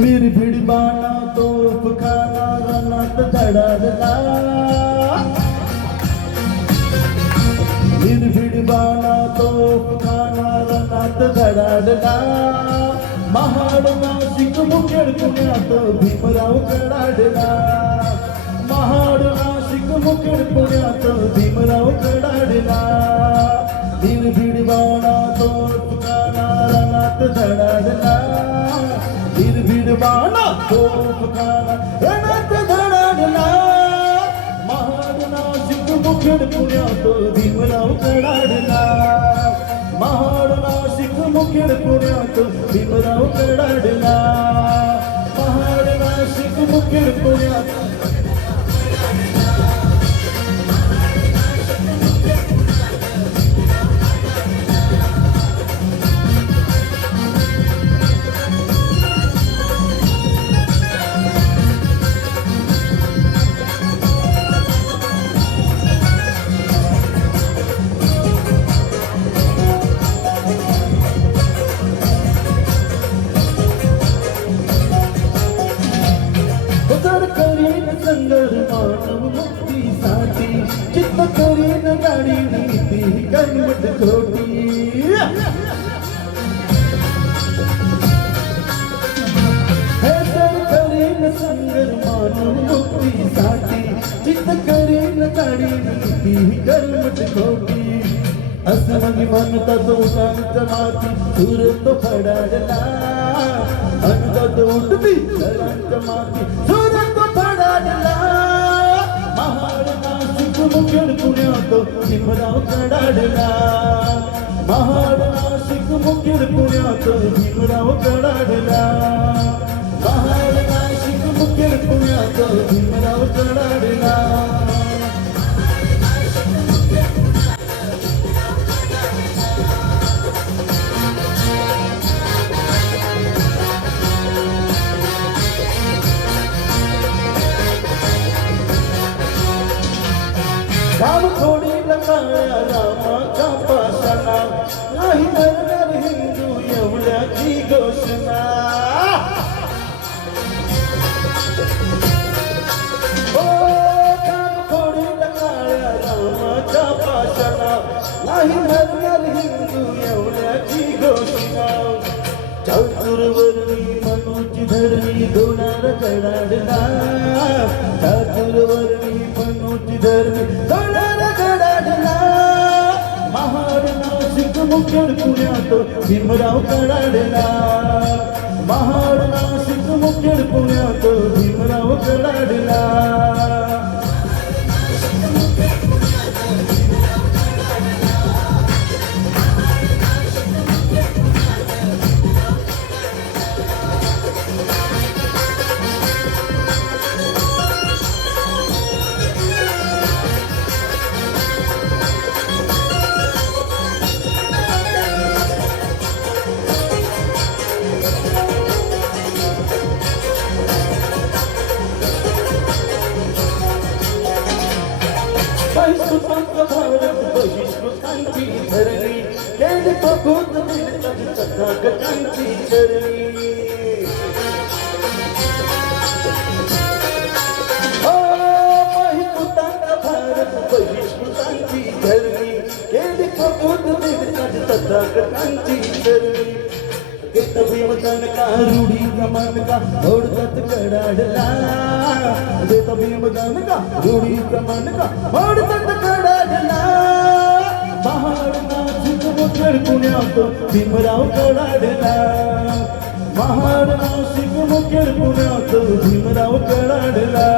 निर्भीड बाणा तोफ खाना रणात धडाडला, निर्भीड बाणा तोफ खाना रणात धडाडला. महाड नाशिक मुखेड पुण्यात भीमराव कडाडला, महाड नाशिक मुखेड पुण्यात भीमराव कडाडला. निर्भीड बाणा तोफ खाना रणात धडाडला, निर्भीड बाणा तोफ खाना रणात धडाडला. महाड नाशिक मुखेड पुण्यात भीमराव कडाडला, महाड नाशिक मुखेड पुण्यात भीमराव कडाडला, महाड नाशिक मुखेड पुण्यात. संगर मानव मुक्तीसाठी चित्त करीन गाडी नीती कनमट खोटी. हे तर करीन संगर मानव मुक्तीसाठी चित्त करीन गाडी नीती कनमट खोटी. असं मग म्हणतात उठांच्या माती सूर तो फडाडला, म्हणतात उठती सरांच्या माती सूर तो फडाडला. महाड नाशिक मुखेड पुण्यात भीमराव कडाडला, महाड नाशिक मुखेड पुण्यात भीमराव कडाडला, महाड नाशिक मुखेड पुण्यात भीमराव कडाडला. राम थोडी काळ्या रामाच्या पाषाणा, नाही मरणार हिंदू एवढ्याची घोषणा. ओ राम थोडी काळ्या रामाच्या पाषाणा, नाही मरणार हिंदू एवढ्याची घोषणा. चातुर्वर्णी मनूची धरणी दोनार कडाडला, चातुर्वर्णी मनूची धरणी दोनार कडाडला. महाड नाशिक मुखेड पुण्यात भीमराव कडाडला, महाड नाशिक मुखेड पुण्यात भीमराव कडाडला. बहिष्कृतांचा भारत बहिष्कृतांची धरणी, केली प्रबोध मिळतात तथागतांची चरणी. बहिष्कृतांचा भारत बहिष्कृतांची धरणी, केली प्रबोध मिळतात तथागतांची चरणी. घेत भीमदान का रूढीचा मानका ओढतात कडाडला, घेत भीमदान का रूढीचा मानका ओढतात कडाडला. महाड नाशिक मुखेड पुण्यात भीमराव कडाडला, महाड नाशिक मुखेड पुण्यात भीमराव कडाडला.